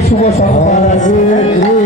ঠিক কোনো মনে হয় শুভ সংবাদ